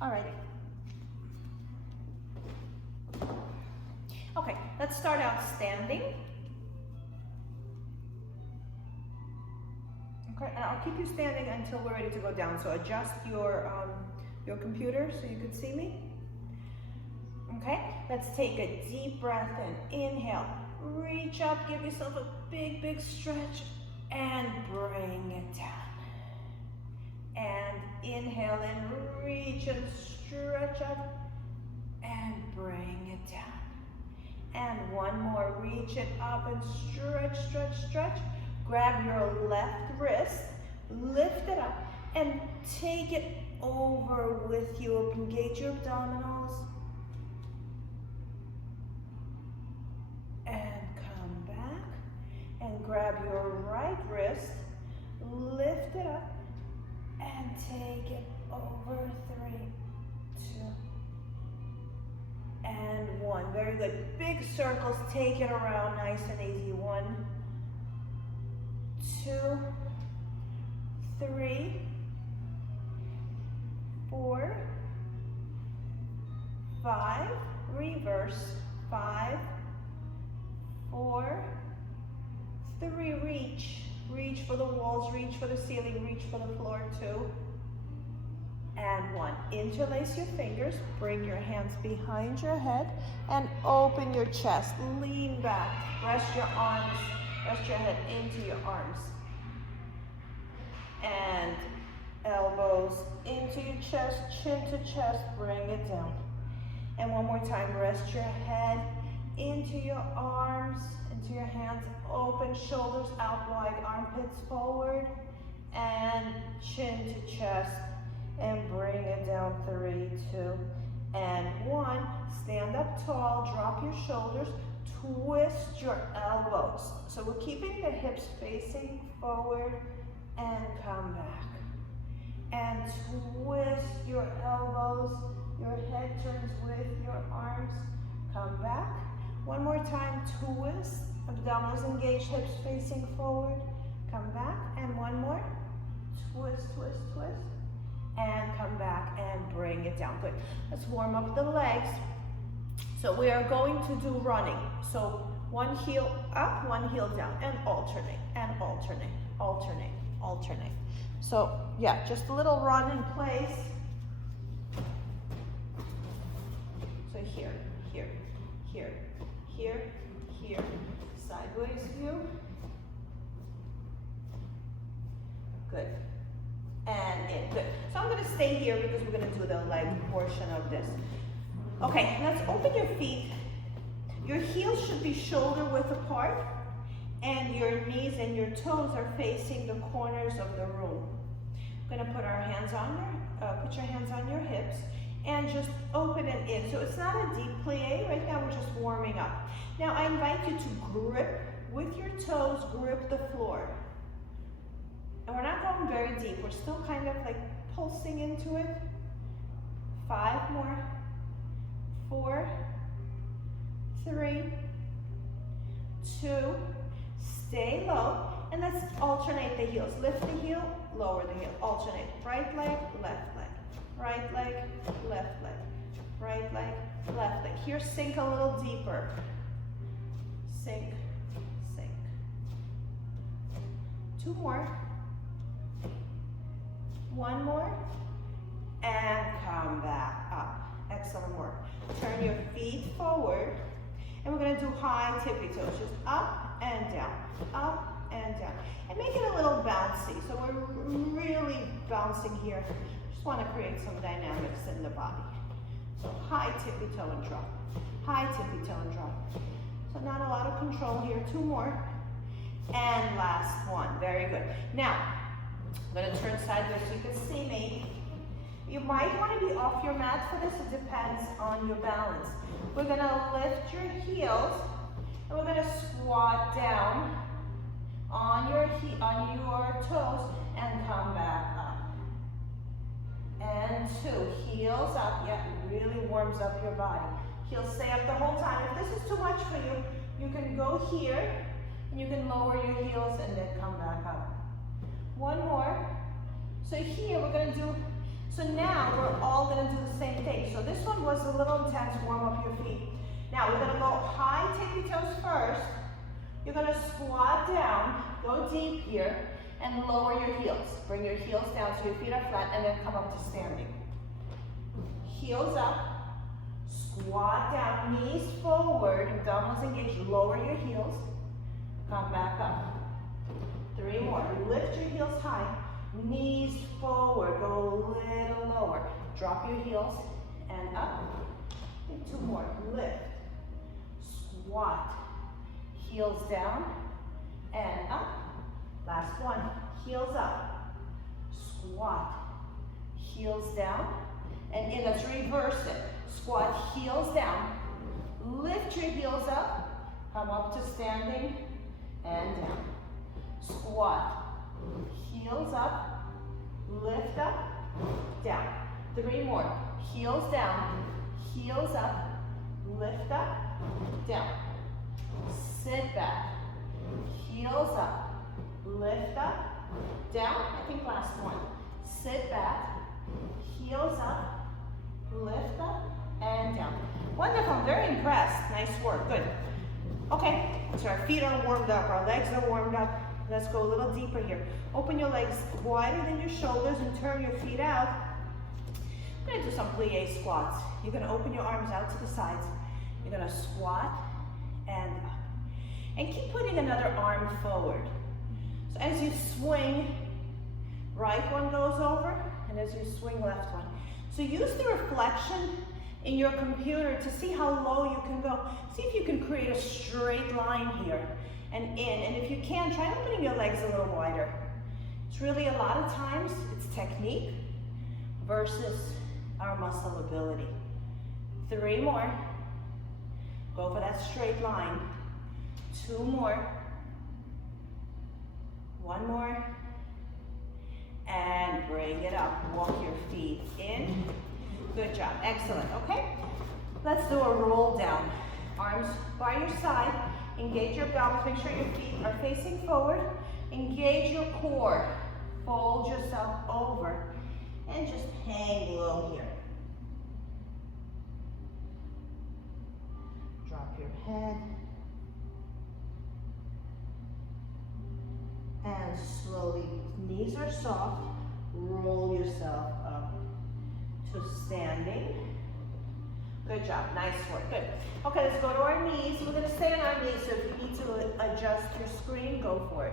All right. Okay, let's start out standing. Okay, and I'll keep you standing until we're ready to go down. So adjust your computer so you could see me. Okay, let's take a deep breath in. Inhale, reach up, give yourself a big, big stretch, and bring it down. And inhale and reach and stretch up, and bring it down. And one more, reach it up and stretch, stretch, stretch. Grab your left wrist, lift it up, and take it over with you. Engage your abdominals. And come back. And grab your right wrist, lift it up, and take it over. 3, 2, and 1. Very good. Big circles, take it around nice and easy. 1, 2, 3, 4, 5, reverse, 5, 4, 3, reach for the walls, reach for the ceiling, reach for the floor. 2, and 1. Interlace your fingers, bring your hands behind your head, and open your chest. Lean back, rest your arms, rest your head into your arms. And elbows into your chest, chin to chest, bring it down. And one more time, rest your head into your arms, into your hands, open, shoulders out wide, armpits forward, and chin to chest, and bring it down. 3, 2, and 1. Stand up tall, drop your shoulders, twist your elbows. So we're keeping the hips facing forward, and come back. And twist your elbows, your head turns with your arms, come back. One more time, twist, abdominals engaged, hips facing forward, come back. And one more, twist, twist, twist, and come back and bring it down. Good. Let's warm up the legs. So we are going to do running. So one heel up, one heel down, and alternate, and alternate, alternate, alternate. So yeah, just a little run in place. So here, here, here, here, here, sideways view. Good. And in. Good. So I'm going to stay here because we're going to do the leg portion of this. Okay, let's open your feet. Your heels should be shoulder width apart, and your knees and your toes are facing the corners of the room. I'm going to put our hands on put your hands on your hips and just open it in. So it's not a deep plie. Right now we're just warming up. Now I invite you to grip with your toes, grip the floor. And we're not going very deep. We're still kind of like pulsing into it. 5 more. 4, 3, 2, stay low, and let's alternate the heels. Lift the heel, lower the heel, alternate. Right leg, left leg, right leg, left leg, right leg, left leg. Here, sink a little deeper. Sink, sink. 2 more. 1 more, and come back up. Excellent work. Turn your feet forward, and we're going to do high tippy toes, just up and down, and make it a little bouncy. So we're really bouncing here. Just want to create some dynamics in the body. So high tippy toe and drop, high tippy toe and drop. So not a lot of control here. 2 more, and last one. Very good. Now I'm going to turn sideways so you can see me. You might want to be off your mat for this. It depends on your balance. We're going to lift your heels, and we're going to squat down on your toes and come back up. And 2, heels up. Yeah, it really warms up your body. Heels stay up the whole time. If this is too much for you, you can go here, and you can lower your heels and then come back up. 1 more. So here we're going to do, So now we're all gonna do the same thing. So this one was a little intense, warm up your feet. Now we're gonna go high tippy toes first. You're gonna squat down, go deep here, and lower your heels. Bring your heels down so your feet are flat, and then come up to standing. Heels up, squat down, knees forward, abdominals engaged, lower your heels, come back up. 3 more, lift your heels high, knees forward, go a little lower. Drop your heels and up, and 2 more, lift, squat, heels down and up. Last one, heels up, squat, heels down, and in let's reverse it. Squat, heels down, lift your heels up, come up to standing and down. Squat, heels up, lift up, down. 3 more, heels down, heels up, lift up, down. Sit back, heels up, lift up, down. I think last one. Sit back, heels up, lift up, and down. Wonderful, I'm very impressed. Nice work, good. Okay, so our feet are warmed up, our legs are warmed up. Let's go a little deeper here. Open your legs wider than your shoulders and turn your feet out. We're gonna do some plie squats. You're gonna open your arms out to the sides. You're gonna squat and up. And keep putting another arm forward. So as you swing, right one goes over, and as you swing, left one. So use the reflection in your computer to see how low you can go. See if you can create a straight line here and in. And if you can, try opening your legs a little wider. It's really a lot of times, it's technique versus our muscle ability. 3 more. Go for that straight line. 2 more. 1 more. And bring it up. Walk your feet in. Good job. Excellent. Okay? Let's do a roll down. Arms by your side. Engage your abdominals. Make sure your feet are facing forward. Engage your core. Fold yourself over. And just hang low here. Drop your head. And slowly, knees are soft, roll yourself up to standing. Good job, nice work, good. Okay, let's go to our knees. We're gonna stay on our knees, so if you need to adjust your screen, go for it.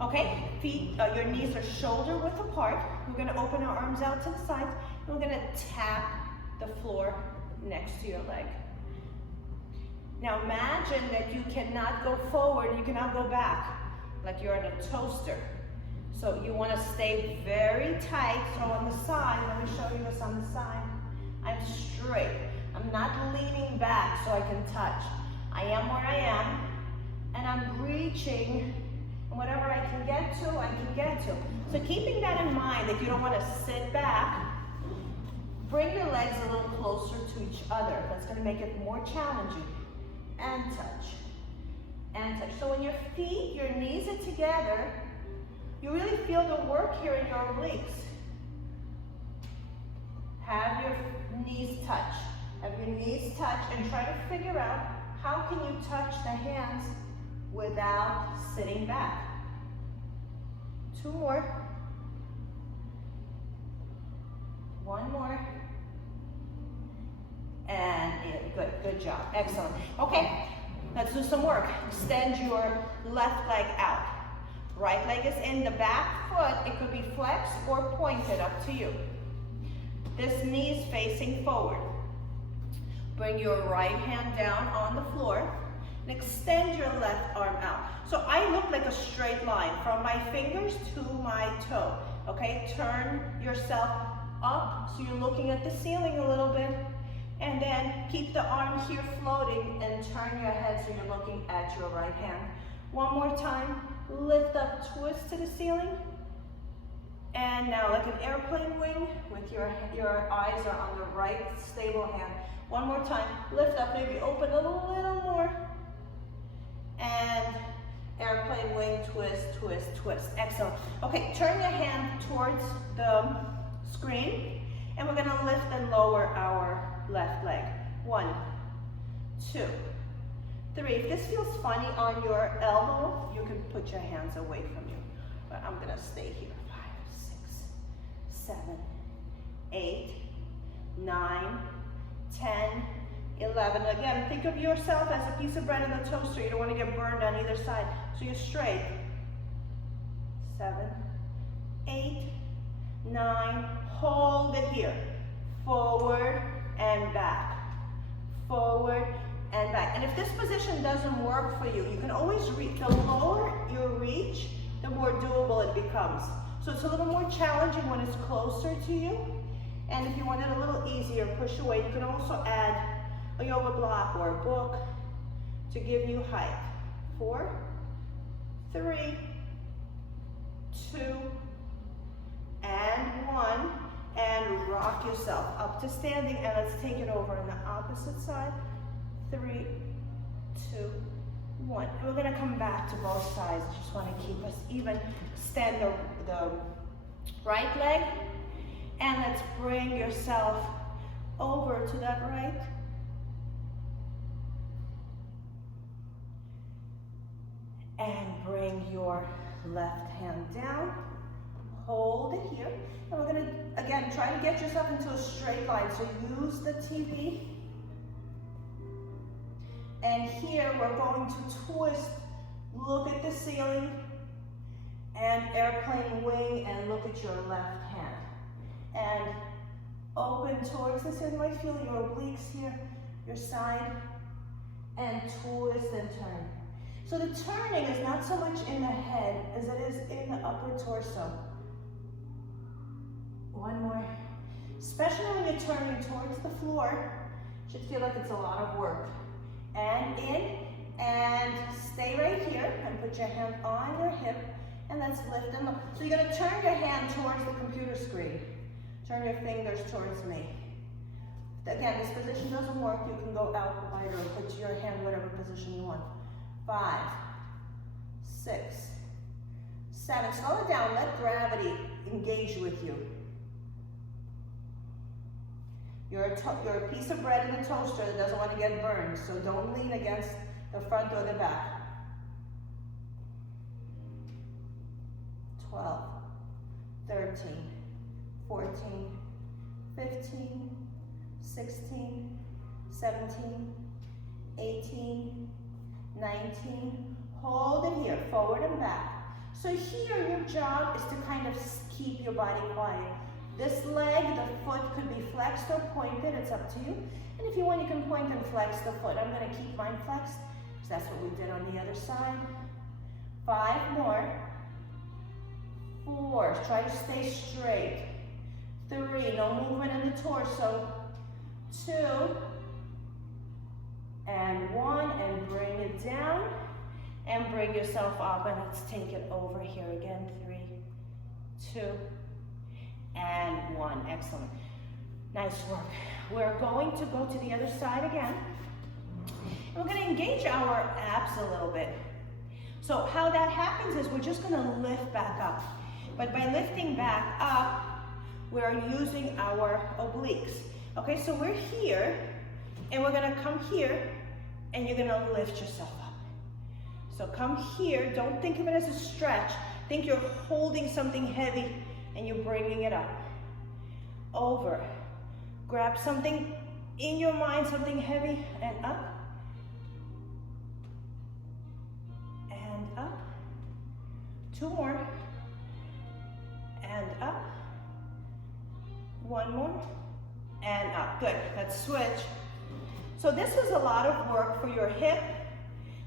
Okay, feet, your knees are shoulder width apart. We're gonna open our arms out to the sides, and we're gonna tap the floor next to your leg. Now imagine that you cannot go forward, you cannot go back, like you're in a toaster. So you want to stay very tight. So on the side, let me show you this on the side. I'm straight. I'm not leaning back so I can touch. I am where I am, and I'm reaching, and whatever I can get to, I can get to. So keeping that in mind, that you don't want to sit back, bring your legs a little closer to each other. That's going to make it more challenging. And touch. And touch. So when your feet, your knees are together, you really feel the work here in your obliques. Have your knees touch. Have your knees touch and try to figure out how can you touch the hands without sitting back. 2 more. 1 more. And good, good job, excellent. Okay, let's do some work. Extend your left leg out. Right leg is in, the back foot, it could be flexed or pointed, up to you. This knee is facing forward. Bring your right hand down on the floor and extend your left arm out. So I look like a straight line from my fingers to my toe, okay? Turn yourself up so you're looking at the ceiling a little bit. And then keep the arm here floating and turn your head so you're looking at your right hand. 1 more time, lift up, twist to the ceiling. And now like an airplane wing with your eyes are on the right stable hand. 1 more time, lift up, maybe open a little more. and airplane wing, twist, twist, twist. Excellent. Okay, turn your hand towards the screen, and we're gonna lift and lower our left leg. 1, 2, 3. If this feels funny on your elbow, you can put your hands away from you. But I'm gonna stay here. 5, 6, 7, 8, 9, 10, 11. Again, think of yourself as a piece of bread in the toaster. You don't want to get burned on either side. So you're straight. 7, 8, 9. Hold it here. Forward and back. Forward and back. And if this position doesn't work for you, you can always reach. The lower you reach, the more doable it becomes. So it's a little more challenging when it's closer to you. And if you want it a little easier, push away. You can also add a yoga block or a book to give you height. 4, 3, 2, and 1. And rock yourself up to standing, and let's take it over on the opposite side. 3, 2, 1. And we're gonna come back to both sides. Just wanna keep us even. Stand the right leg, and let's bring yourself over to that right. And bring your left hand down. Hold it here. And we're gonna, again, try to get yourself into a straight line. So use the TV. And here we're going to twist. Look at the ceiling and airplane wing, and look at your left hand. And open towards the ceiling. You might feel your obliques here, your side, and twist and turn. So the turning is not so much in the head as it is in the upper torso. 1 more. Especially when you're turning towards the floor, it should feel like it's a lot of work. And in, and stay right here, and put your hand on your hip, and let's lift and look. So you're gonna turn your hand towards the computer screen. Turn your fingers towards me. Again, this position doesn't work. You can go out wider or put your hand whatever position you want. 5, 6, 7. Slow it down. Let gravity engage with you. You're a piece of bread in the toaster that doesn't want to get burned, so don't lean against the front or the back. 12, 13, 14, 15, 16, 17, 18, 19, hold it here, forward and back. So here your job is to kind of keep your body quiet. This leg, the foot could be flexed or pointed, it's up to you. And if you want, you can point and flex the foot. I'm gonna keep mine flexed, because that's what we did on the other side. 5 more. 4, try to stay straight. 3, no movement in the torso. 2, and 1, and bring it down, and bring yourself up, and let's take it over here again. 3, 2, and 1. Excellent. Nice work. We're going to go to the other side again. And we're going to engage our abs a little bit. So how that happens is we're just going to lift back up. But by lifting back up, we're using our obliques. Okay, so we're here, and we're going to come here, and you're going to lift yourself up. So come here. Don't think of it as a stretch. Think you're holding something heavy, and you're bringing it up. Over. Grab something in your mind, something heavy, and up. And up. 2 more. And up. 1 more. And up. Good. Let's switch. So this is a lot of work for your hip.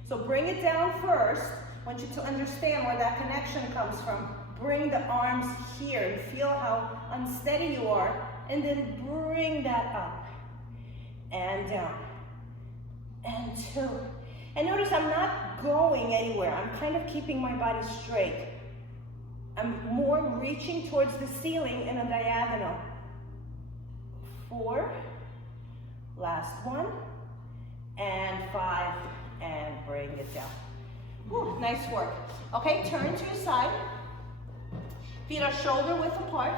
So bring it down first. I want you to understand where that connection comes from. Bring the arms here and feel how unsteady you are, and then bring that up and down and 2. And notice I'm not going anywhere. I'm kind of keeping my body straight. I'm more reaching towards the ceiling in a diagonal. 4, last one, and 5, and bring it down. Whew, nice work. Okay, turn to your side. Feet are shoulder width apart.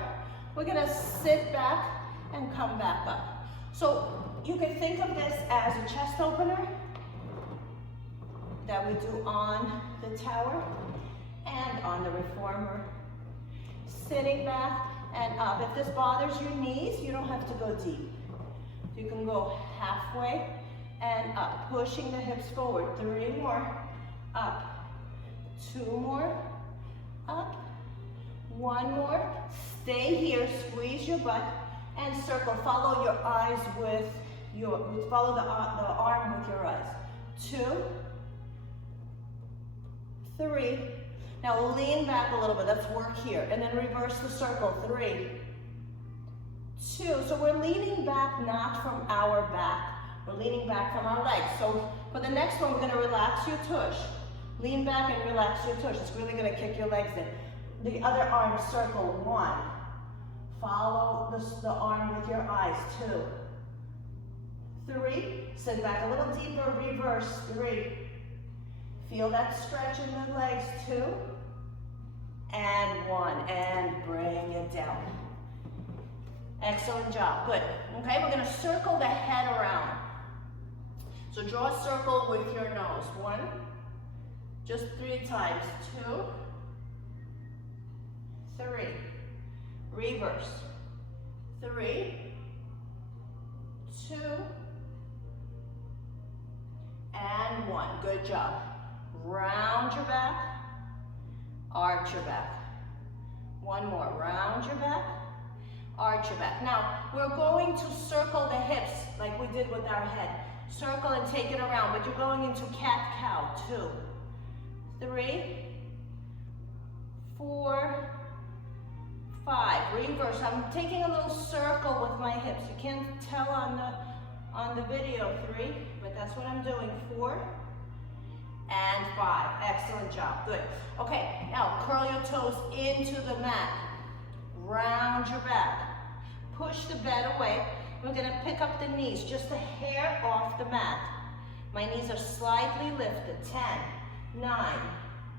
We're gonna sit back and come back up. So you can think of this as a chest opener that we do on the tower and on the reformer. Sitting back and up. If this bothers your knees, you don't have to go deep. You can go halfway and up, pushing the hips forward. 3 more, up. 2 more, up. 1 more, stay here, squeeze your butt, and circle. Follow your eyes with your, follow the arm with your eyes. 2, 3. Now lean back a little bit, let's work here. And then reverse the circle, 3, 2. So we're leaning back not from our back. We're leaning back from our legs. So for the next one, we're gonna relax your tush. Lean back and relax your tush. It's really gonna kick your legs in. The other arm circle, 1. Follow the arm with your eyes, 2, 3. Sit back a little deeper, reverse, 3. Feel that stretch in the legs, 2, and 1, and bring it down. Excellent job, good. Okay, we're gonna circle the head around. So draw a circle with your nose. 1, just 3 times, 2, 3, reverse, 3, 2, and 1. Good job. Round your back, arch your back. 1 more, round your back, arch your back. Now, we're going to circle the hips like we did with our head. Circle and take it around, but you're going into cat-cow. 2, 3, 4, 5. Reverse. I'm taking a little circle with my hips. You can't tell on the video. 3, but that's what I'm doing. 4 and 5. Excellent job. Good. Okay, now curl your toes into the mat. Round your back. Push the bed away. We're going to pick up the knees just a hair off the mat. My knees are slightly lifted. 10, 9,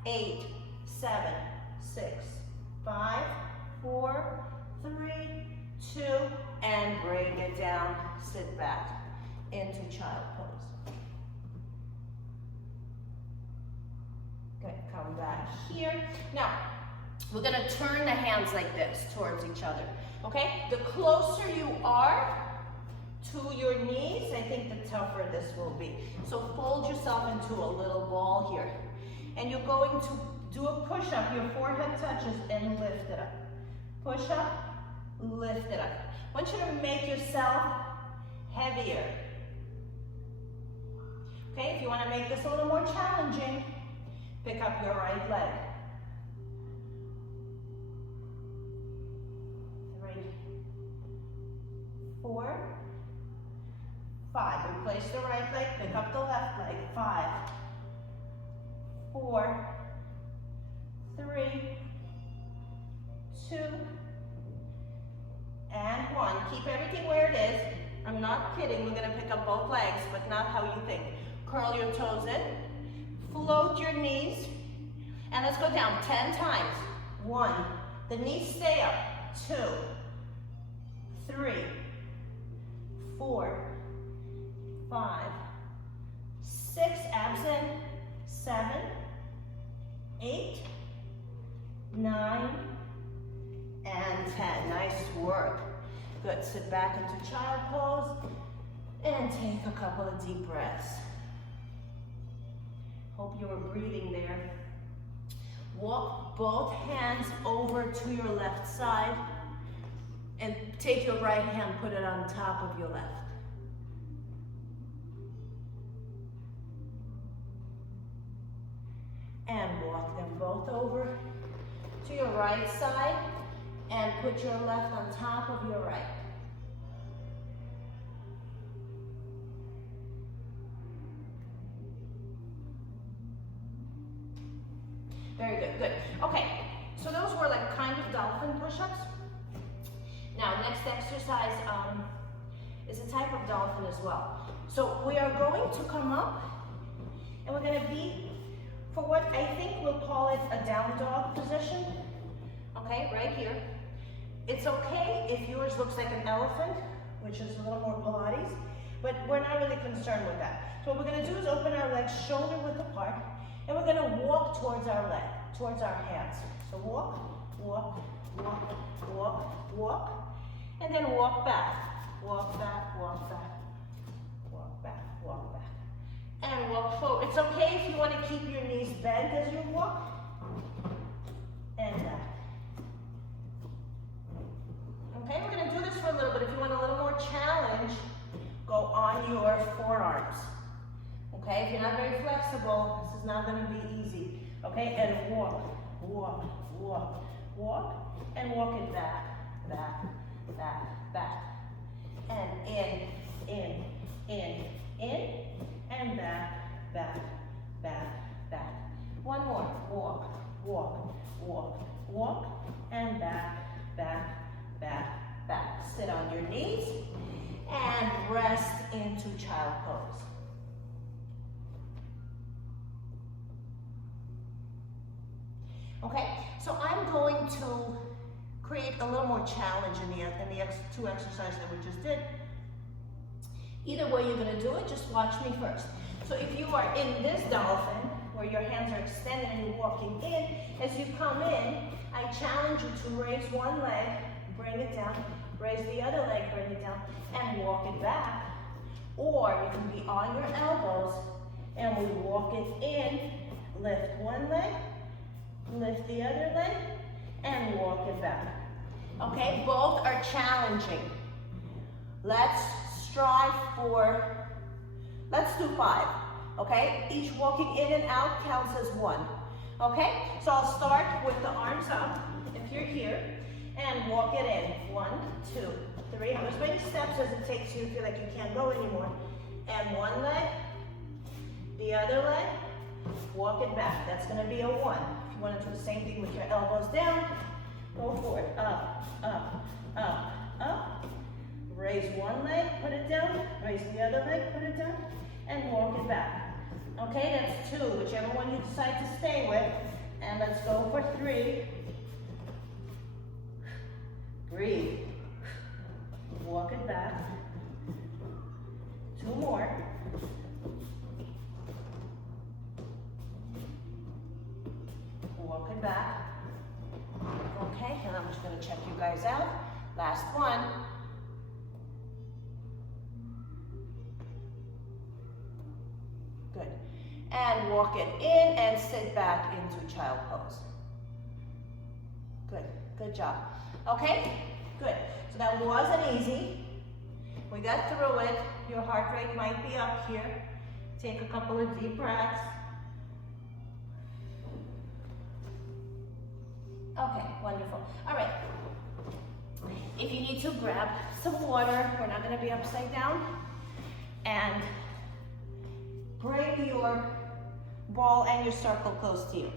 8, 7, 6, 5, 4, 3, 2, and bring it down. Sit back into child pose. Good, come back here. Now, we're gonna turn the hands like this towards each other, okay? The closer you are to your knees, I think the tougher this will be. So fold yourself into a little ball here. And you're going to do a push-up. Your forehead touches and lift it up. Push up, lift it up. I want you to make yourself heavier. Okay, if you want to make this a little more challenging, pick up your right leg. 3, 4, 5. Replace the right leg, pick up the left leg. 5, 4, 3, 2, and 1. Keep everything where it is. I'm not kidding. We're going to pick up both legs, but not how you think. Curl your toes in. Float your knees. And let's go down 10 times. 1. The knees stay up. 2, 3, 4, 5, 6. Abs in. 7, 8, 9, and 10. Nice work. Good. Sit back into child pose and take a couple of deep breaths. Hope you were breathing there. Walk both hands over to your left side and take your right hand, put it on top of your left. And walk them both over to your right side and put your left on top of your right. Very good, good. Okay, so those were like kind of dolphin push-ups. Now, next exercise is a type of dolphin as well. So we are going to come up and we're going to be for what I think we'll call it a down dog position. Okay, right here. It's okay if yours looks like an elephant, which is a little more Pilates, but we're not really concerned with that. So what we're gonna do is open our legs shoulder width apart, and we're gonna walk towards our leg, towards our hands. So walk, walk, walk, walk, walk, and then walk back, walk back, walk back, walk back, walk back, and walk forward. It's okay if you want to keep your knees bent as you walk, and back. Okay, we're going to do this for a little bit. If you want a little more challenge, go on your forearms. Okay, if you're not very flexible, this is not going to be easy. Okay, and walk, walk, walk, walk, and walk it back, back, back, back. And in, and back, back, back, back. One more, walk, walk, walk, walk, and back, back, back, back. Sit on your knees and rest into child pose. Okay, so I'm going to create a little more challenge in the two exercises that we just did. Either way you're going to do it, just watch me first. So if you are in this dolphin, where your hands are extended and you're walking in, as you come in, I challenge you to raise one leg, bring it down, raise the other leg, bring it down, and walk it back. Or you can be on your elbows, and we walk it in, lift one leg, lift the other leg, and walk it back. Okay, both are challenging. Let's strive for, let's do 5. Okay, each walking in and out counts as 1. Okay, so I'll start with the arms up, if you're here, and walk it in. 1, 2, 3. As many steps as it takes you to feel like you can't go anymore. And one leg, the other leg, walk it back. That's going to be a 1. If you want to do the same thing with your elbows down, go for it. Up, up, up, up. Raise one leg, put it down. Raise the other leg, put it down. And walk it back. Okay, that's 2, whichever one you decide to stay with. And let's go for 3. Breathe. Walk it back. 2 more. Walk it back. Okay, and I'm just going to check you guys out. Last one. Good. And walk it in and sit back into child pose. Good. Good job. Okay? Good. So that wasn't easy. We got through it. Your heart rate might be up here. Take a couple of deep breaths. Okay, wonderful. All right. If you need to grab some water, we're not going to be upside down. And bring your ball and your circle close to you.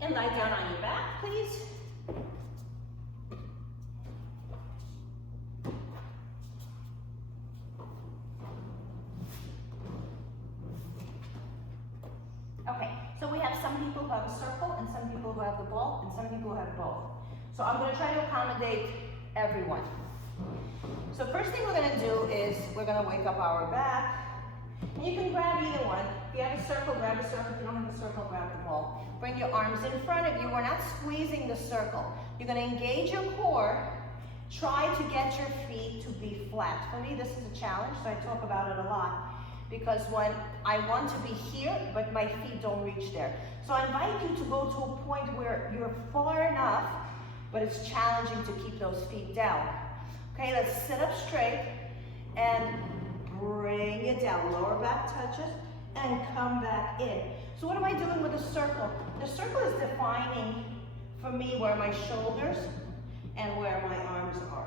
And lie down on your back, please. Okay, so we have some people who have a circle and some people who have the ball and some people who have both. So I'm going to try to accommodate everyone. So first thing we're going to do is we're going to wake up our back. And you can grab either one. If you have a circle, grab a circle. If you don't have a circle, grab the ball. Bring your arms in front of you. We're not squeezing the circle. You're going to engage your core. Try to get your feet to be flat. For me, this is a challenge, so I talk about it a lot. Because when I want to be here, but my feet don't reach there. So I invite you to go to a point where you're far enough, but it's challenging to keep those feet down. Okay, let's sit up straight and bring it down. Lower back touches and come back in. So what am I doing with the circle? The circle is defining for me where my shoulders and where my arms are.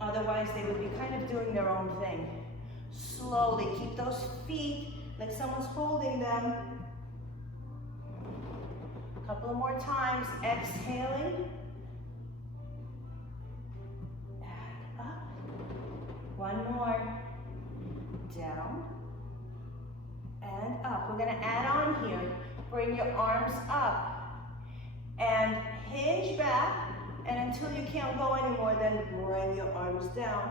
Otherwise, they would be kind of doing their own thing. Slowly keep those feet like someone's holding them. A Couple more times, exhaling. And up. One more. Down. And up. We're gonna add on here. Bring your arms up. And hinge back. And until you can't go anymore, then bring your arms down.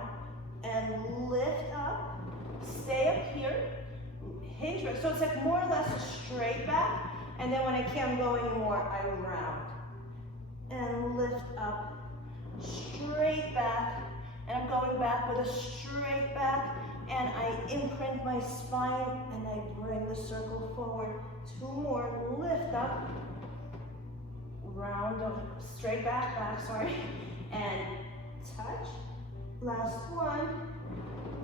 And lift up. Stay up here. Hinge back. So it's like more or less a straight back. And then when I can't go anymore, I round. And lift up, straight back. And I'm going back with a straight back. And I imprint my spine and I bring the circle forward. Two more, lift up. Round of straight back, sorry. And touch. Last one,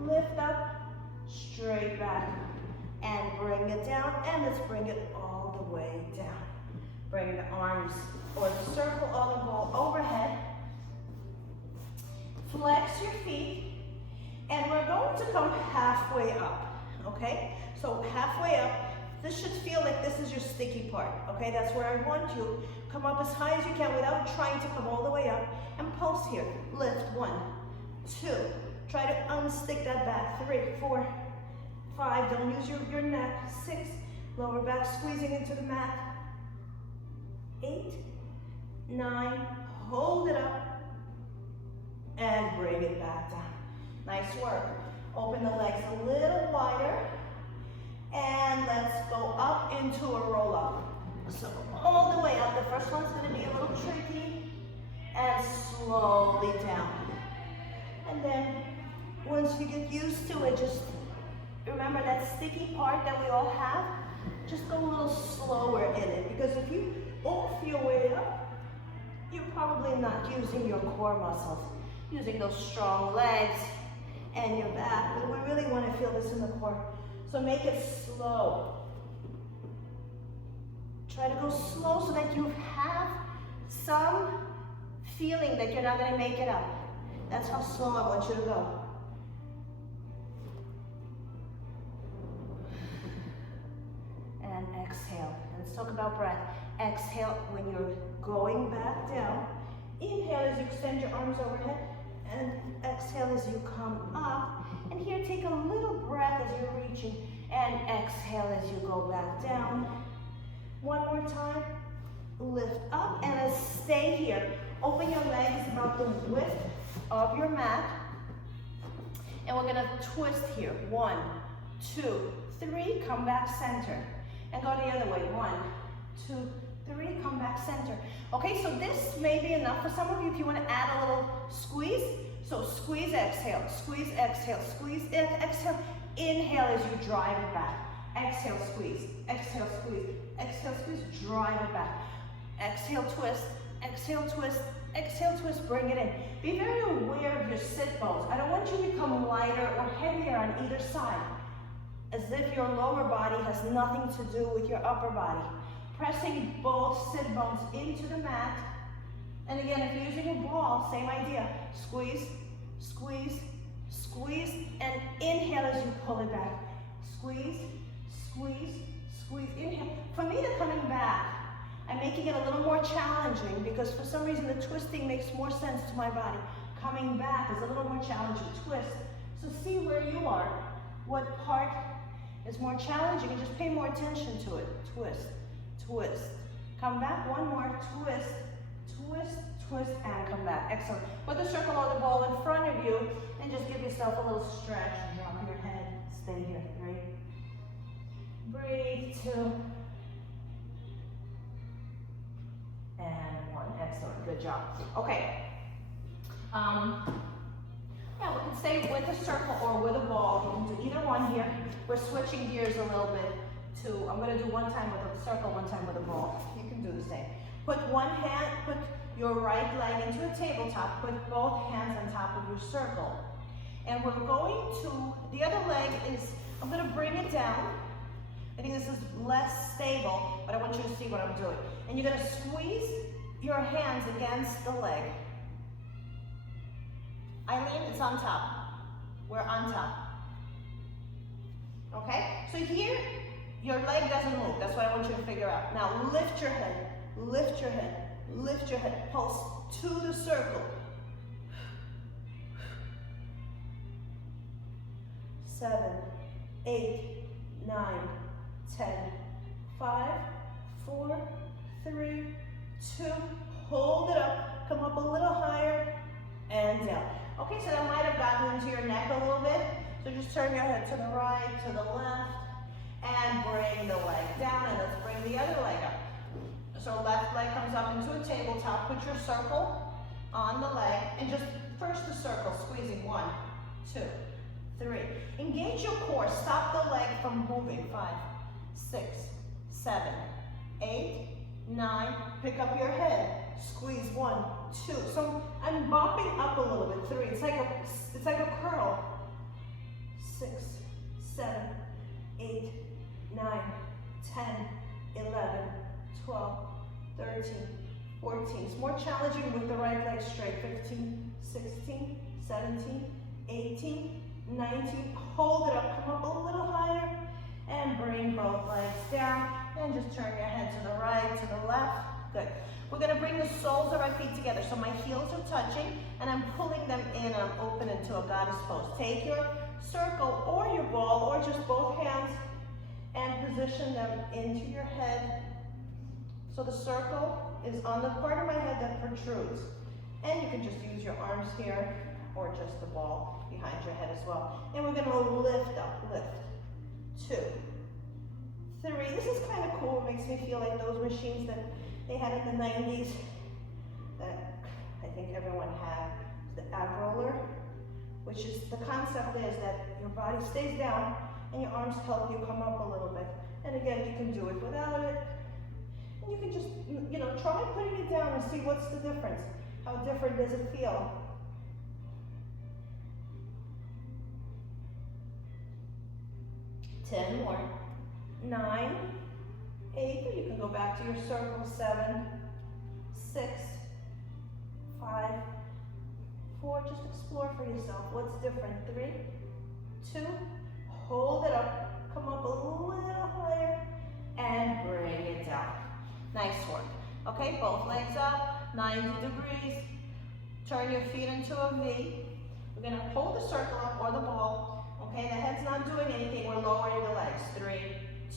lift up, straight back. And bring it down, and let's bring it all the way down. Bring the arms or the circle or the ball overhead. Flex your feet, and we're going to come halfway up, okay? So halfway up, this should feel like this is your sticky part, okay? That's where I want you. Come up as high as you can without trying to come all the way up, and pulse here. Lift, 1, 2. Try to unstick that back, 3, 4, 5, don't use your neck, 6, lower back squeezing into the mat, 8, 9, hold it up, and bring it back down. Nice work. Open the legs a little wider, and let's go up into a roll up. So all the way up, the first one's gonna be a little tricky, and slowly down. And then once you get used to it, just remember that sticky part that we all have, just go a little slower in it, because if you off your way up, you're probably not using your core muscles, using those strong legs and your back, but we really want to feel this in the core. So make it slow. Try to go slow so that you have some feeling that you're not going to make it up. That's how slow I want you to go. And exhale. Let's talk about breath. Exhale when you're going back down. Inhale as you extend your arms overhead. And exhale as you come up. And here, take a little breath as you're reaching. And exhale as you go back down. One more time. Lift up and let's stay here. Open your legs about the width of your mat. And we're gonna twist here. 1, 2, 3, come back center. And go the other way. 1, 2, 3, come back center. Okay, so this may be enough for some of you if you want to add a little squeeze. So squeeze, exhale, squeeze, exhale, squeeze, exhale. Inhale as you drive it back. Exhale, squeeze, exhale, squeeze, exhale, squeeze, drive it back. Exhale, twist, exhale, twist, exhale, twist, bring it in. Be very aware of your sit bones. I don't want you to become lighter or heavier on either side, as if your lower body has nothing to do with your upper body. Pressing both sit bones into the mat. And again, if you're using a ball, same idea. Squeeze, squeeze, squeeze, and inhale as you pull it back. Squeeze, squeeze, squeeze, inhale. For me, the coming back, I'm making it a little more challenging because for some reason the twisting makes more sense to my body. Coming back is a little more challenging. Twist. So see where you are. What part is more challenging, and just pay more attention to it. Twist, twist. Come back, one more, twist, twist, twist, and come back. Excellent. Put the circle or the ball in front of you, and just give yourself a little stretch. Drop your head, stay here, 3. Breathe, 2. And 1, excellent, good job. Okay. Yeah, we can stay with a circle or with a ball. You can do either one here. We're switching gears a little bit to, I'm gonna do one time with a circle, one time with a ball. You can do the same. Put one hand, put your right leg into a tabletop, put both hands on top of your circle. And we're going to, the other leg is, I'm gonna bring it down. I think this is less stable, but I want you to see what I'm doing. And you're gonna squeeze your hands against the leg. Eileen, it's on top. We're on top. Okay? So here, your leg doesn't move. That's what I want you to figure out. Now lift your head. lift your head, pulse to the circle. 7, 8, 9, 10, 5, 4, 3, 2, hold it up, come up a little higher, and down. Okay, so that might have gotten into your neck a little bit, so just turn your head to the right, to the left, and bring the leg down, and let's bring the other leg up. So left leg comes up into a tabletop, put your circle on the leg, and just first the circle, squeezing 1, 2, 3. Engage your core, stop the leg from moving. 5, 6, 7, 8, 9, pick up your head, squeeze 1, 2. So I'm bopping up a little bit. 3, it's like a curl. 6, 7, 8, 9, 10, 11, 12, 13, 14. It's more challenging with the right leg straight. 15, 16, 17, 18, 19. Hold it up, come up a little higher, and bring both legs down, and just turn your head to the right, to the left. Good. We're gonna bring the soles of our feet together. So my heels are touching, and I'm pulling them in. I'm open into a goddess pose. Take your circle or your ball, or just both hands, and position them into your head. So the circle is on the part of my head that protrudes. And you can just use your arms here, or just the ball behind your head as well. And we're gonna lift up, lift. 2, 3. This is kind of cool. It makes me feel like those machines that they had in the 90s that I think everyone had, the ab roller, which is, the concept is that your body stays down and your arms help you come up a little bit. And again, you can do it without it. And you can just, try putting it down and see what's the difference. How different does it feel? 10 more. 9, 8, or you can go back to your circle. 7, 6, 5, 4, just explore for yourself. What's different? 3, 2, hold it up, come up a little higher, and bring it down. Nice work. Okay, both legs up, 90 degrees. Turn your feet into a V. We're gonna hold the circle up or the ball. Okay, the head's not doing anything, we're lowering the legs. 3,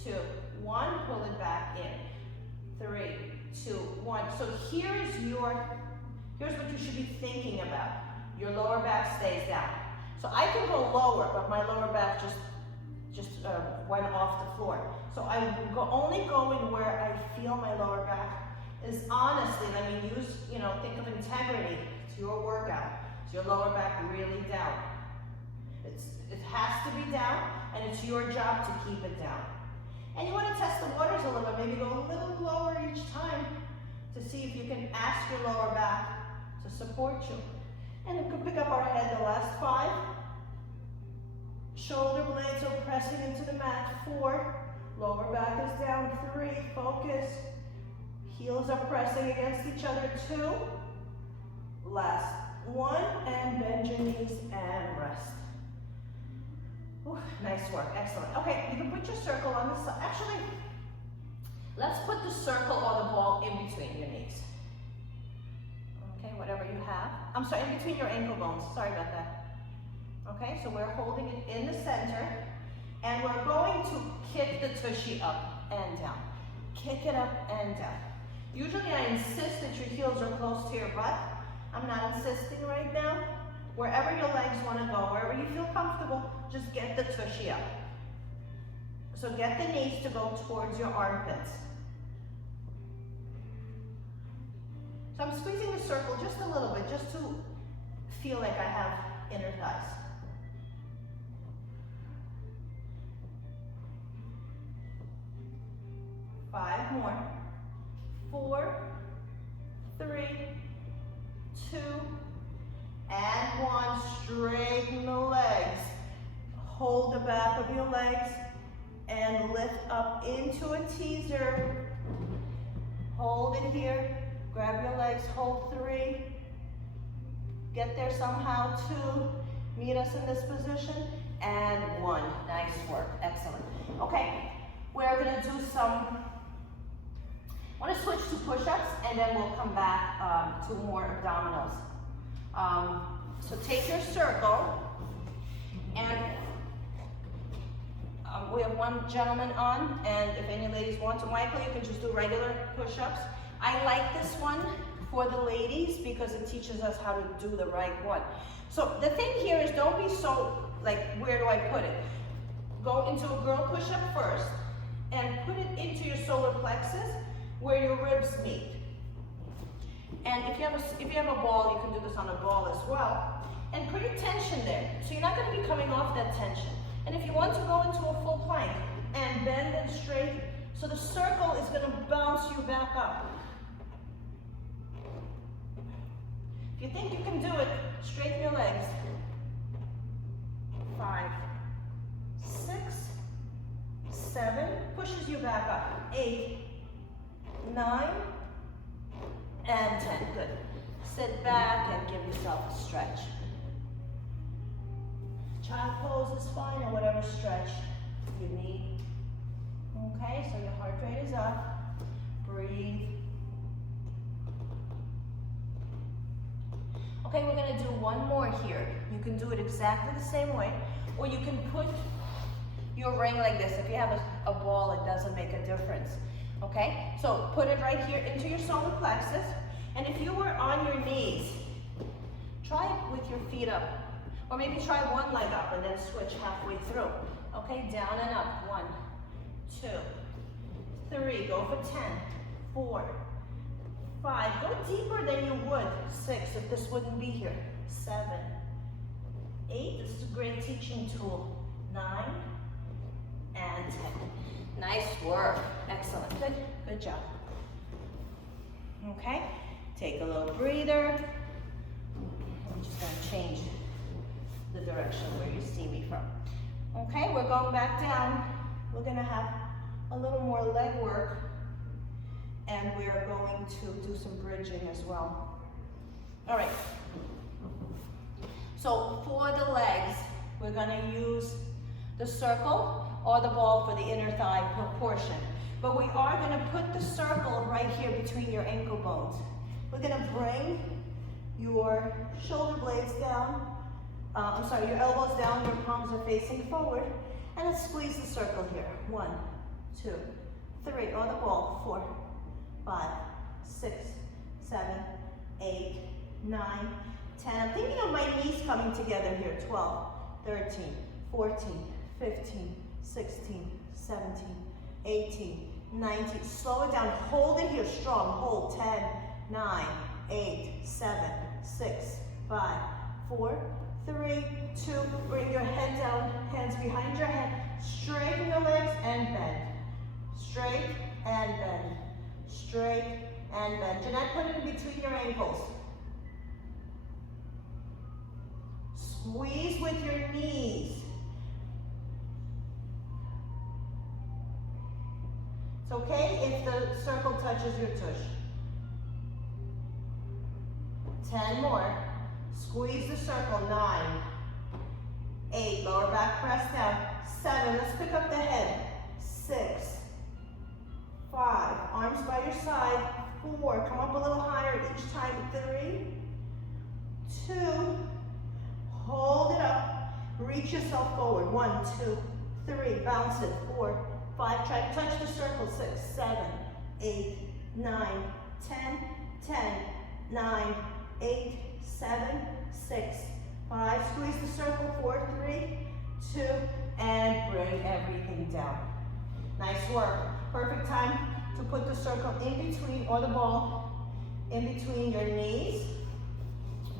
2, 1, pull it back in. 3, 2, 1. So here's what you should be thinking about. Your lower back stays down. So I can go lower, but my lower back just went off the floor. So I'm only going where I feel my lower back is honestly, think of integrity. It's your workout. Is your lower back really down? It has to be down, and it's your job to keep it down. And you want to test the waters a little bit, maybe go a little lower each time to see if you can ask your lower back to support you. And we can pick up our head the last 5. Shoulder blades are pressing into the mat. 4, lower back is down. 3, focus. Heels are pressing against each other. 2, last 1, and bend your knees and rest. Ooh, nice work, excellent. Okay, you can put your circle on the side. Actually, let's put the circle or the ball in between your knees. Okay, whatever you have. I'm sorry, in between your ankle bones. Sorry about that. Okay, so we're holding it in the center, and we're going to kick the tushy up and down. Kick it up and down. Usually I insist that your heels are close to your butt. I'm not insisting right now. Wherever your legs want to go, wherever you feel comfortable, just get the tushy up. So get the knees to go towards your armpits. So I'm squeezing the circle just a little bit, just to feel like I have inner thighs. Five more. 4, 3, 2, and 1. Straighten the legs. Hold the back of your legs and lift up into a teaser. Hold it here. Grab your legs. Hold 3. Get there somehow. 2. Meet us in this position. And 1. Nice work. Excellent. Okay. We're going to do some. I want to switch to push-ups, and then we'll come back to more abdominals. So take your circle, and we have one gentleman on, and if any ladies want to, Michael, you can just do regular push-ups. I like this one for the ladies because it teaches us how to do the right one. So the thing here is, don't be so, like, where do I put it? Go into a girl push-up first, and put it into your solar plexus where your ribs meet. And if you have a ball, you can do this on a ball as well. And put your tension there. So you're not going to be coming off that tension. And if you want to go into a full plank and bend and straighten, so the circle is going to bounce you back up. If you think you can do it, straighten your legs. 5, 6, 7, pushes you back up. 8, 9, and 10. Good. Sit back and give yourself a stretch. Child pose is fine, or whatever stretch you need. Okay, so your heart rate is up. Breathe. Okay, we're going to do one more here. You can do it exactly the same way, or you can put your ring like this. If you have a ball, it doesn't make a difference. Okay, so put it right here into your solar plexus, and if you were on your knees, try it with your feet up, or maybe try one leg up and then switch halfway through. Okay, down and up. 1, 2, 3, go for 10, 4, 5, go deeper than you would. 6, if this wouldn't be here. 7, 8, this is a great teaching tool. 9, and 10. Nice work. Excellent. Good. Good job. Okay. Take a little breather. I'm just going to change the direction where you see me from. Okay, we're going back down. We're going to have a little more leg work, and we are going to do some bridging as well. All right. So for the legs, we're going to use the circle or the ball for the inner thigh portion. But we are going to put the circle right here between your ankle bones. We're going to bring your shoulder blades down, your elbows down, your palms are facing forward, and let's squeeze the circle here. 1, 2, 3, or the ball. 4, 5, 6, 7, 8, 9, 10. I'm thinking of my knees coming together here. 12, 13, 14, 15, 16, 17, 18, 19. Slow it down. Hold it here strong. Hold. 10, 9, 8, 7, 6, 5, 4, 3, 2. Bring your head down. Hands behind your head. Straighten your legs and bend. Straight and bend. Straight and bend. Jeanette, put it in between your ankles. Squeeze with your knees. It's okay if the circle touches your tush. 10 more. Squeeze the circle. 9, 8, lower back press down. 7, let's pick up the head. 6, 5, arms by your side. 4, come up a little higher each time. 3, 2, hold it up. Reach yourself forward. 1, 2, 3, bounce it. 4, 5, try to touch the circle. 6, 7, 8, 9, 10, 10, 9, 8, 7, 6, 5, squeeze the circle. 4, 3, 2, and bring everything down. Nice work. Perfect time to put the circle in between, or the ball in between your knees.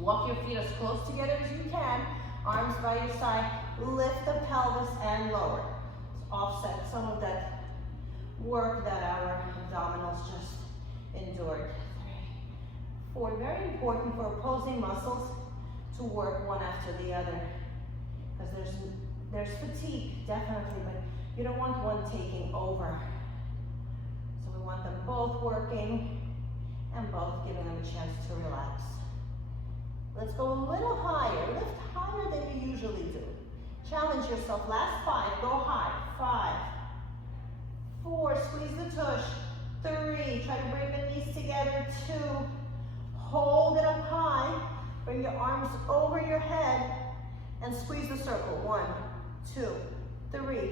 Walk your feet as close together as you can. Arms by your side. Lift the pelvis and lower. Offset some of that work that our abdominals just endured. 3, 4, very important for opposing muscles to work one after the other, because there's fatigue, definitely, but you don't want one taking over. So we want them both working and both giving them a chance to relax. Let's go a little higher. Lift higher than you usually do. Challenge yourself. Last 5, go high. 5, 4, squeeze the tush. 3, try to bring the knees two. Hold it up high. Bring your arms over your head and squeeze the circle. 1, 2, 3,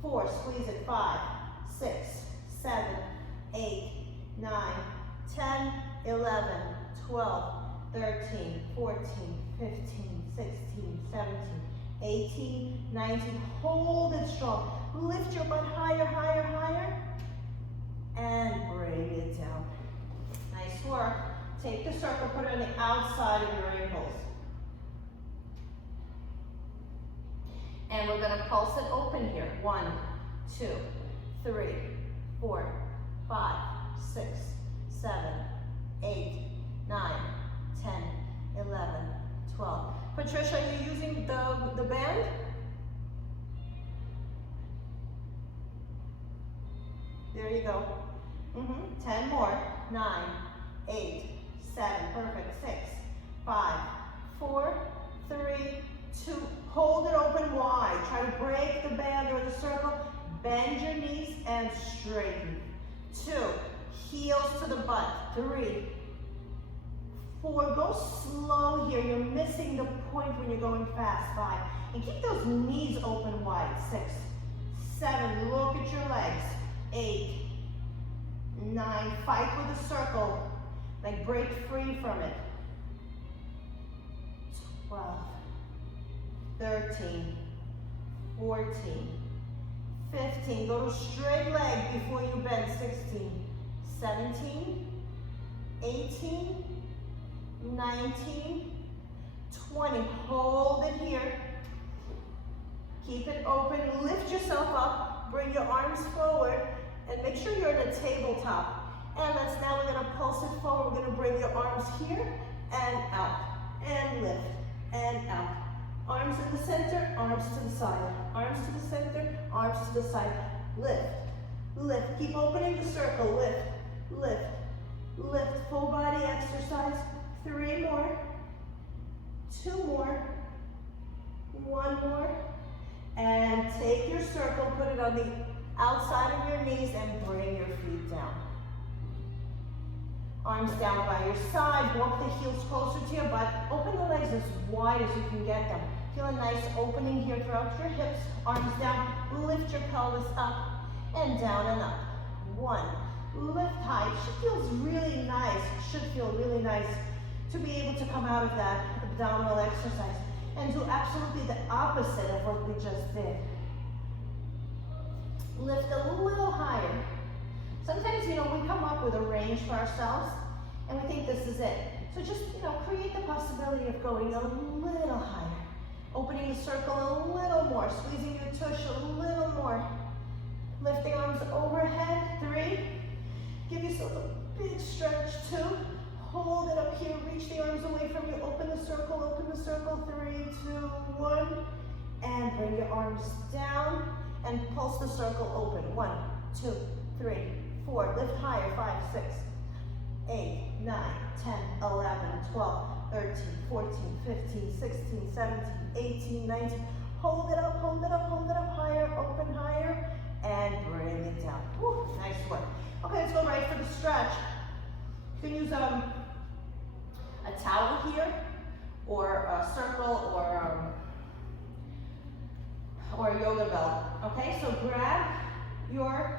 4. Squeeze it. 5, 6, 7, 8, 9, 10, 11, 12, 13, 14, 15, 16, 17, 18, 19. Hold it strong. Lift your butt higher, higher, higher. And bring it down. Nice work. Take the circle, put it on the outside of your ankles. And we're going to pulse it open here. 1, 2, 3, 4, 5, 6, 7, 8, 9, 10, 11, 12. Patricia, are you using the band? There you go. 10 more. 9, 8, 7. Perfect. 6, 5, 4, 3, 2. Hold it open wide. Try to break the band or the circle. Bend your knees and straighten. 2. Heels to the butt. 3, 4. Go slow here. You're missing the point when you're going fast. 5. And keep those knees open wide. 6, 7. Look at your legs. 8, 9. Fight with the circle. Like break free from it. 12, 13, 14, 15. Go to straight leg before you bend. 16, 17, 18, 19, 20. Hold it here. Keep it open. Lift yourself up. Bring your arms forward. And make sure you're in a tabletop. And now we're going to pulse it forward. We're going to bring your arms here and out. And lift and out. Arms in the center, arms to the side. Arms to the center, arms to the side. Lift, lift. Keep opening the circle. Lift, lift, lift. Full body exercise. 3 more. 2 more. 1 more. And take your circle, put it on the outside of your knees and bring your feet down. Arms down by your side. Walk the heels closer to your butt. Open the legs as wide as you can get them. Feel a nice opening here throughout your hips. Arms down. Lift your pelvis up and down and up. 1. Lift high. It feels really nice. It should feel really nice to be able to come out of that abdominal exercise and do absolutely the opposite of what we just did. Lift a little higher. Sometimes, we come up with a range for ourselves and we think this is it. So just, create the possibility of going a little higher. Opening the circle a little more. Squeezing your tush a little more. Lift the arms overhead. 3. Give yourself a big stretch. 2. Hold it up here. Reach the arms away from you. Open the circle. Open the circle. 3, 2, 1. And bring your arms down and pulse the circle open. 1, 2, 3, 4. Lift higher. 5, 6, 8, 9, 10, 11, 12, 13, 14, 15, 16, 17, 18, 19. Hold it up, hold it up, hold it up higher, open higher, and bring it down. Woo, nice work. Okay, let's go right for the stretch. You can use a towel here, or a circle, or a yoga belt. Okay, so grab your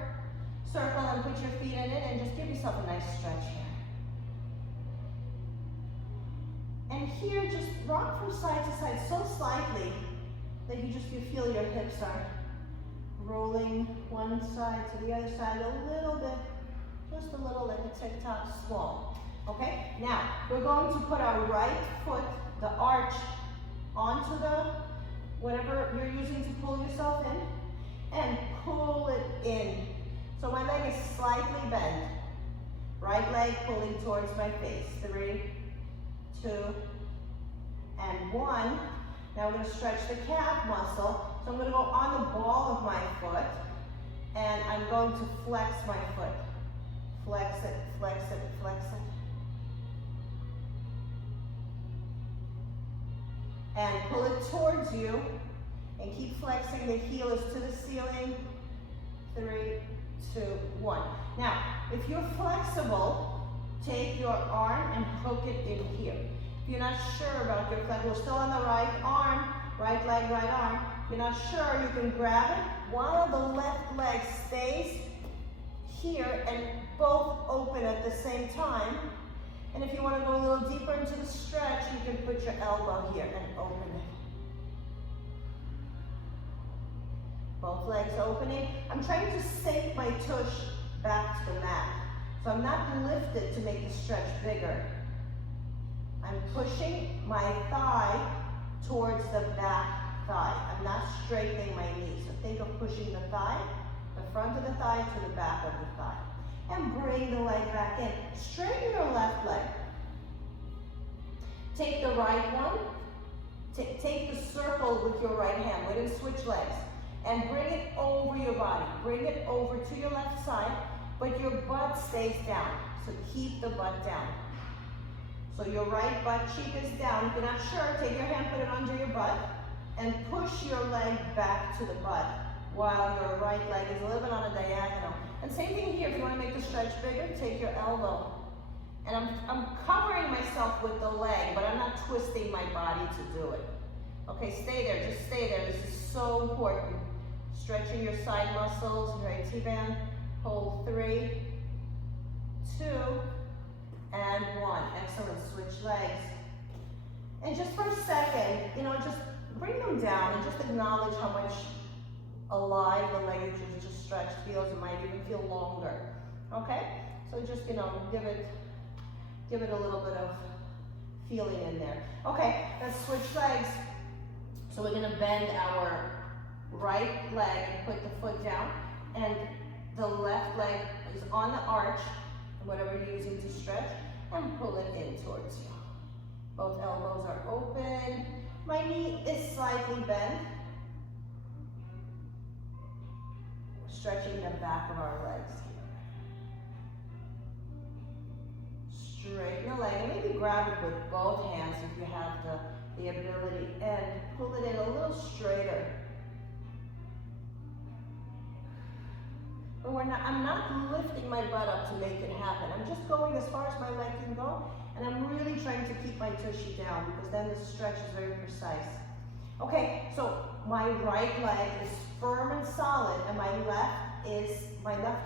circle and put your feet in it and just give yourself a nice stretch here. And here, just rock from side to side so slightly that you feel your hips are rolling one side to the other side a little bit, just a little, like a tick-tock swall. Okay, now we're going to put our right foot, the arch, onto the whatever you're using to pull yourself in, and pull it in. So my leg is slightly bent. Right leg pulling towards my face. 3, 2, and 1. Now we're going to stretch the calf muscle. So I'm going to go on the ball of my foot, and I'm going to flex my foot. Flex it, flex it, flex it. And pull it towards you, and keep flexing. The heel is to the ceiling. 3, 2, 1. Now, if you're flexible take your arm and hook it in here. If you're not sure about your flex, we're still on the right arm, right leg, right arm. If you're not sure, you can grab it while the left leg stays here and both open at the same time. And if you want to go a little deeper into the stretch, you can put your elbow here and open it. Both legs opening. I'm trying to sink my tush back to the mat. So I'm not lifted to make the stretch bigger. I'm pushing my thigh towards the back thigh. I'm not straightening my knee. So think of pushing the thigh, the front of the thigh to the back of the thigh. And bring the leg back in. Straighten your left leg. Take the right one. Take the circle with your right hand. We didn't switch legs. And bring it over your body. Bring it over to your left side, but your butt stays down. So keep the butt down. So your right butt cheek is down. If you're not sure, take your hand, put it under your butt, and push your leg back to the butt while your right leg is a little bit on a diagonal. And same thing here, if you want to make the stretch bigger, take your elbow. And I'm covering myself with the leg, but I'm not twisting my body to do it. Okay, stay there, just stay there. This is so important. Stretching your side muscles, right T-band. Hold 3, 2, and 1. Excellent, switch legs. And just for a second, just bring them down and just acknowledge how much alive the leg that you just stretched feels. It might even feel longer. Okay? So just, give it a little bit of feeling in there. Okay, let's switch legs. So we're gonna bend our right leg and put the foot down, and the left leg is on the arch, whatever you're using to stretch, and pull it in towards you. Both elbows are open. My knee is slightly bent. We're stretching the back of our legs here. Straighten the leg, and maybe grab it with both hands if you have the ability, and pull it in a little straighter. But I'm not lifting my butt up to make it happen. I'm just going as far as my leg can go, and I'm really trying to keep my tushy down, because then the stretch is very precise. Okay, so my right leg is firm and solid, and my left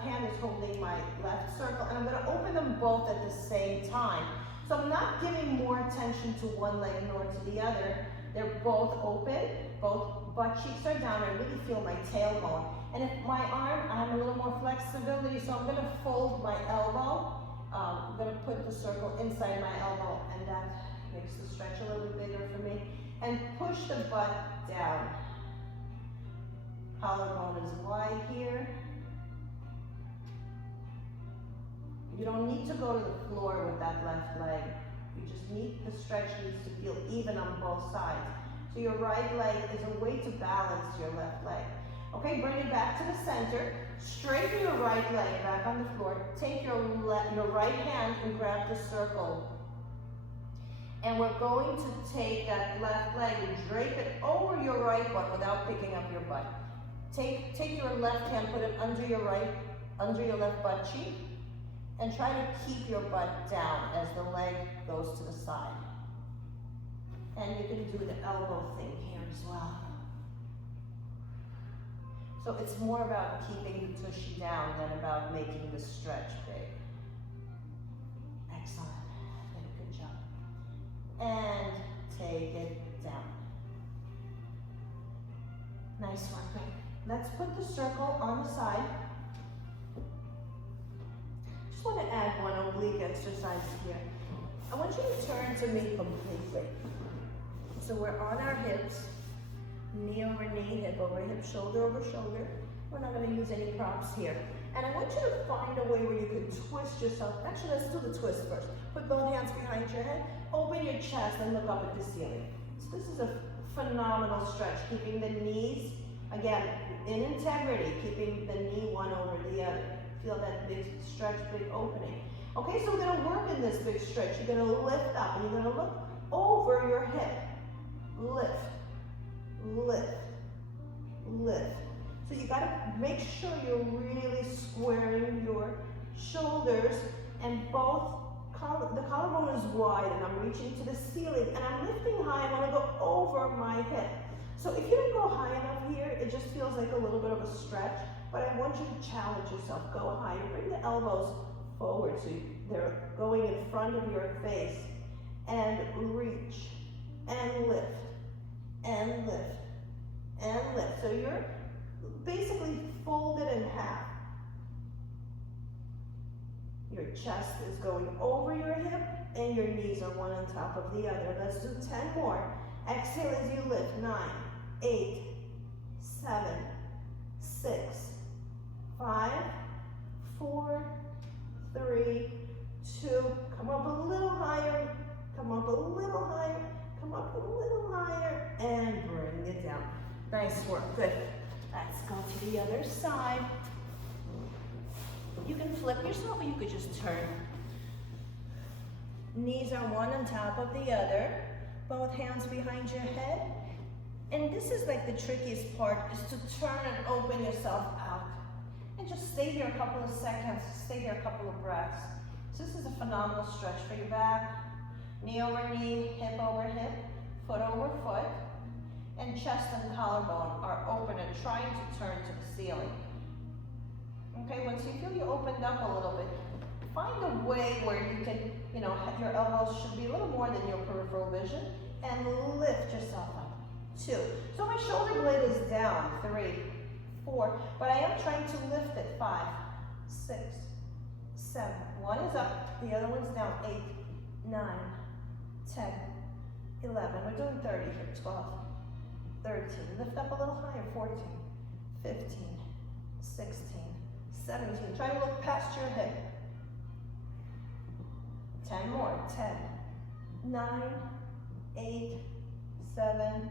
hand is holding my left circle, and I'm going to open them both at the same time. So I'm not giving more attention to one leg nor to the other. They're both open, both butt cheeks are down. I really feel my tailbone. And if my arm, I have a little more flexibility, so I'm going to fold my elbow. I'm going to put the circle inside my elbow, and that makes the stretch a little bit bigger for me. And push the butt down. Collarbone is wide here. You don't need to go to the floor with that left leg. You just need, the stretch needs to feel even on both sides. So your right leg is a way to balance your left leg. Okay, bring it back to the center. Straighten your right leg back on the floor. Take your right hand and grab the circle. And we're going to take that left leg and drape it over your right one without picking up your butt. Take your left hand, put it under your left butt cheek, and try to keep your butt down as the leg goes to the side. And you can do the elbow thing here as well. So it's more about keeping the tushy down than about making the stretch big. Excellent. Good job. And take it down. Nice one. Great. Let's put the circle on the side. Just want to add one oblique exercise here. I want you to turn to me completely. So we're on our hips, knee over knee, hip over hip, shoulder over shoulder. We're not going to use any props here. And I want you to find a way where you can twist yourself. Actually, let's do the twist first. Put both hands behind your head, open your chest, and look up at the ceiling. So this is a phenomenal stretch, keeping the knees, again, in integrity, keeping the knee one over the other. Feel that big stretch, big opening. Okay, so we're going to work in this big stretch. You're going to lift up, and you're going to look over your hip. Lift, lift, lift. So you got to make sure you're really squaring your shoulders and both the collarbone is wide and I'm reaching to the ceiling and I'm lifting high. I want to go over my hip. So if you don't go high enough here, it just feels like a little bit of a stretch, but I want you to challenge yourself. Go higher. Bring the elbows forward so they're going in front of your face, and reach and lift and lift and lift. So you're basically folded in half. Your chest is going over your hip and your knees are one on top of the other. Let's do 10 more. Exhale as you lift. 9, 8, 7, 6, 5, 4, 3, 2. Come up a little higher. Come up a little higher. Come up a little higher. And bring it down. Nice work. Good. Let's go to the other side. You can flip yourself or you could just turn. Knees are one on top of the other. Both hands behind your head. And this is like the trickiest part, is to turn and open yourself out. And just stay here a couple of seconds, stay here a couple of breaths. So this is a phenomenal stretch for your back. Knee over knee, hip over hip, foot over foot. And chest and collarbone are open and trying to turn to the ceiling. Okay, once you feel you opened up a little bit, find a way where you can, your elbows should be a little more than your peripheral vision, and lift yourself up. 2. So my shoulder blade is down. 3, 4, but I am trying to lift it. 5, 6, 7. One is up, the other one's down. 8, 9, 10, 11. We're doing 30 here. 12, 13. Lift up a little higher. 14, 15, 16, 17. Try to look past your hip. 10 more. 10, 9, 8, 7,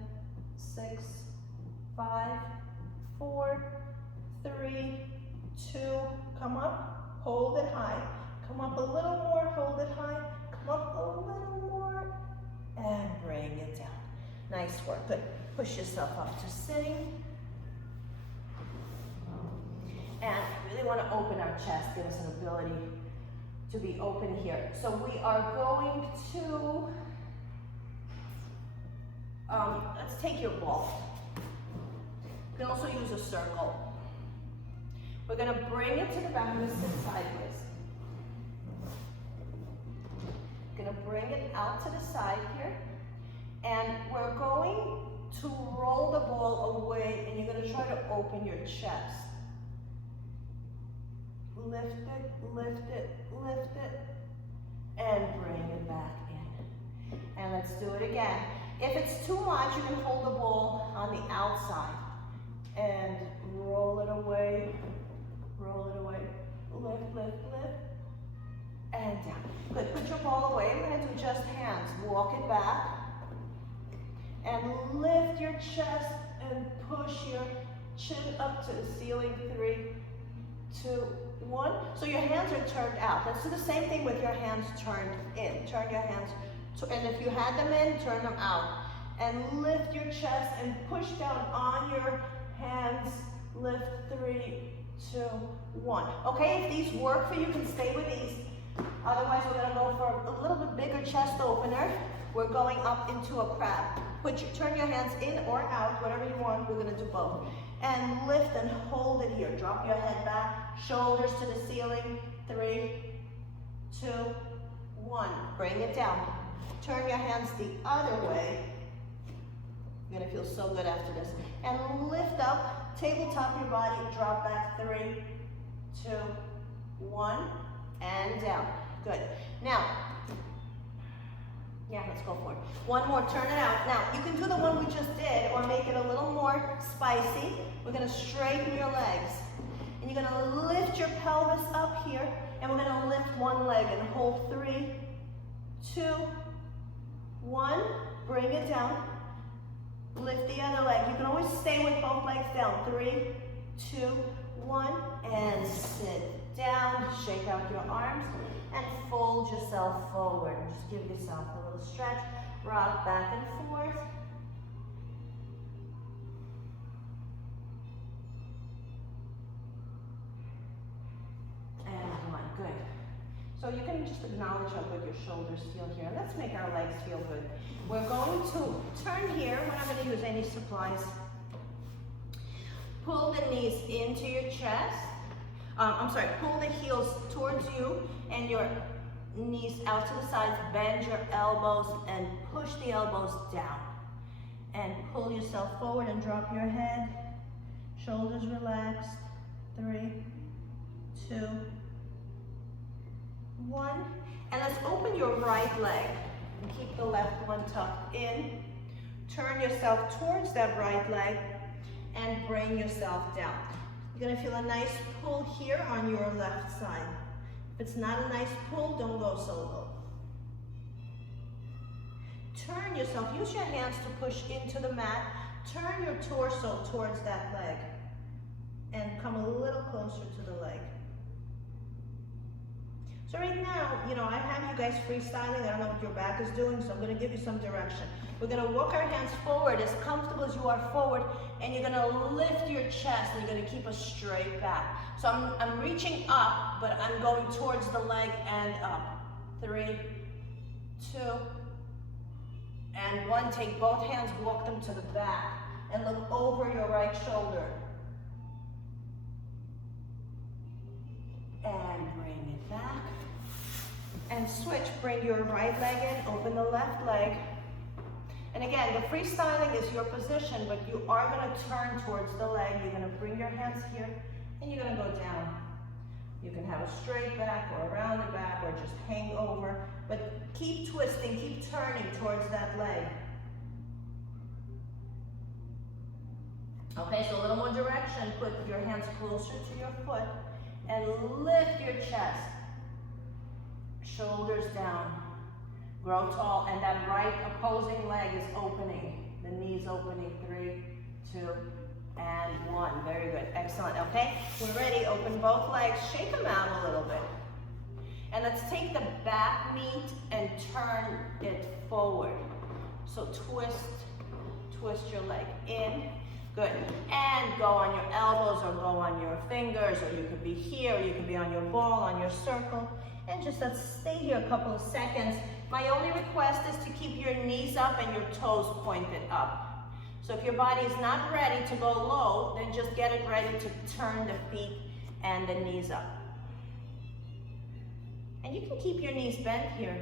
6, 5, 4, 3, 2. Come up, hold it high. Come up a little more, hold it high. Come up a little more, and bring it down. Nice work. Good. Push yourself up to sitting. And we really want to open our chest, give us an ability to be open here. So we are going to, let's take your ball. You can also use a circle. We're going to bring it to the back. I'm going to sit sideways. Going to bring it out to the side here. And we're going to roll the ball away, and you're going to try to open your chest. Lift it, lift it, lift it, and bring it back in. And let's do it again. If it's too much, you can hold the ball on the outside and roll it away, lift, lift, lift, and down. Good, put your ball away. We're gonna do just hands. Walk it back, and lift your chest and push your chin up to the ceiling. 3, 2, 1. So your hands are turned out. Let's do the same thing with your hands turned in. Turn your hands, and if you had them in, turn them out. And lift your chest and push down on your hands. Lift. 3, 2, 1. Okay, if these work for you, you can stay with these. Otherwise, we're going to go for a little bit bigger chest opener. We're going up into a crab. Turn your hands in or out, whatever you want. We're going to do both. And lift and hold it here. Drop your head back, shoulders to the ceiling. 3, 2, 1. Bring it down. Turn your hands the other way. You're going to feel so good after this. And lift up, tabletop your body, drop back. 3, 2, 1, and down. Good. Now, let's go for it. One more, turn it out. Now, you can do the one we just did or make it a little more spicy. We're going to straighten your legs. And you're going to lift your pelvis up here, and we're going to lift one leg and hold. 3, 2, 1. Bring it down. Lift the other leg. You can always stay with both legs down. 3, 2, 1. And sit down. Shake out your arms and fold yourself forward. Just give yourself a little stretch. Rock back and forth. And 1. Good. So you can just acknowledge how good your shoulders feel here. Let's make our legs feel good. We're going to turn here. We're not going to use any supplies. Pull the knees into your chest. Pull the heels towards you and your knees out to the sides. Bend your elbows and push the elbows down. And pull yourself forward and drop your head. Shoulders relaxed. 3, 2, 1. And let's open your right leg and keep the left one tucked in. Turn yourself towards that right leg and bring yourself down. You're gonna feel a nice pull here on your left side. If it's not a nice pull, don't go so low. Turn yourself, use your hands to push into the mat. Turn your torso towards that leg and come a little closer to the leg. So right now, I have you guys freestyling. I don't know what your back is doing, so I'm gonna give you some direction. We're gonna walk our hands forward as comfortable as you are forward, and you're gonna lift your chest and you're gonna keep a straight back. So I'm reaching up, but I'm going towards the leg and up. 3, 2, and 1. Take both hands, walk them to the back, and look over your right shoulder. And bring it back. And switch, bring your right leg in, open the left leg. And again, the freestyling is your position, but you are gonna turn towards the leg. You're gonna bring your hands here, and you're gonna go down. You can have a straight back or a rounded back or just hang over, but keep twisting, keep turning towards that leg. Okay, so a little more direction. Put your hands closer to your foot and lift your chest. Shoulders down. Grow tall, and that right opposing leg is opening. The knees opening. 3, 2, and 1. Very good. Excellent. Okay, we're ready. Open both legs. Shake them out a little bit. And let's take the back meat and turn it forward. So twist your leg in. Good. And go on your elbows or go on your fingers, or you could be here, or you could be on your ball, on your circle. And just let's stay here a couple of seconds. My only request is to keep your knees up and your toes pointed up. So if your body is not ready to go low, then just get it ready to turn the feet and the knees up. And you can keep your knees bent here,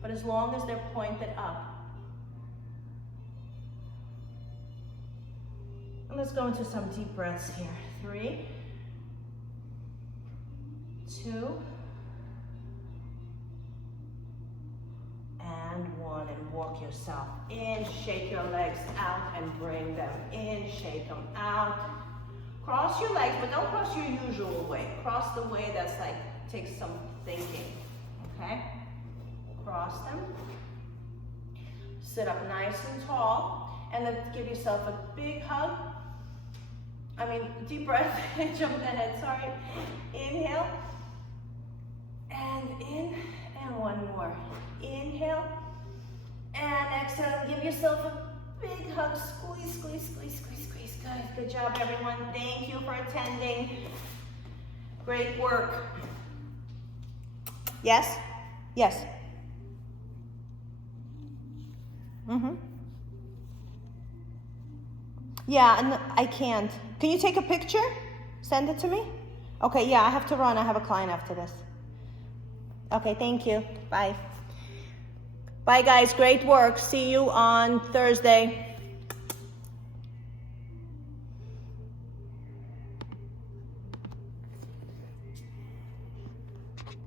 but as long as they're pointed up. And let's go into some deep breaths here. 3, 2, and 1, and walk yourself in, shake your legs out and bring them in, shake them out. Cross your legs, but don't cross your usual way. Cross the way that's like, takes some thinking, okay? Cross them. Sit up nice and tall, and then give yourself a big hug. Deep breath, jump ahead, sorry. Inhale, and in, and 1 more. Inhale, and exhale. Give yourself a big hug. Squeeze, squeeze, squeeze, squeeze, squeeze. Good job, everyone. Thank you for attending. Great work. Yes? Yes. Yeah, and I can't. Can you take a picture? Send it to me? Okay, yeah, I have to run. I have a client after this. Okay, thank you. Bye. Bye, guys. Great work. See you on Thursday.